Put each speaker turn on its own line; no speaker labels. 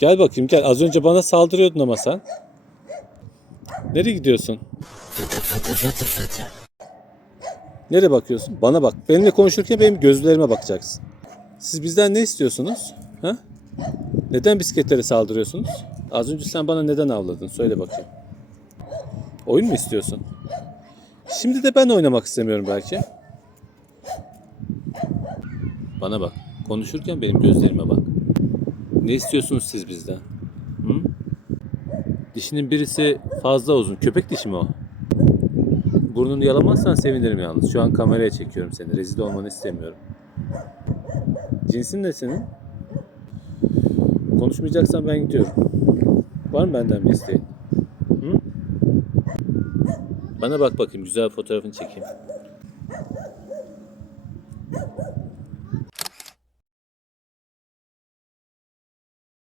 Gel bakayım gel. Az önce bana saldırıyordun ama sen. Nereye gidiyorsun? Nereye bakıyorsun? Bana bak. Benimle konuşurken benim gözlerime bakacaksın. Siz bizden ne istiyorsunuz? Ha? Neden bisikletlere saldırıyorsunuz? Az önce sen bana neden avladın? Söyle bakayım. Oyun mu istiyorsun? Şimdi de ben oynamak istemiyorum belki. Bana bak. Konuşurken benim gözlerime bak. Ne istiyorsunuz siz bizden? Hı? Dişinin birisi fazla uzun. Köpek dişi mi o? Burnunu yalamazsan sevinirim yalnız. Şu an kameraya çekiyorum seni. Rezil olmanı istemiyorum. Cinsin ne senin? Konuşmayacaksan ben gidiyorum. Var mı benden bir isteğin? Hı? Bana bak bakayım. Güzel fotoğrafını çekeyim.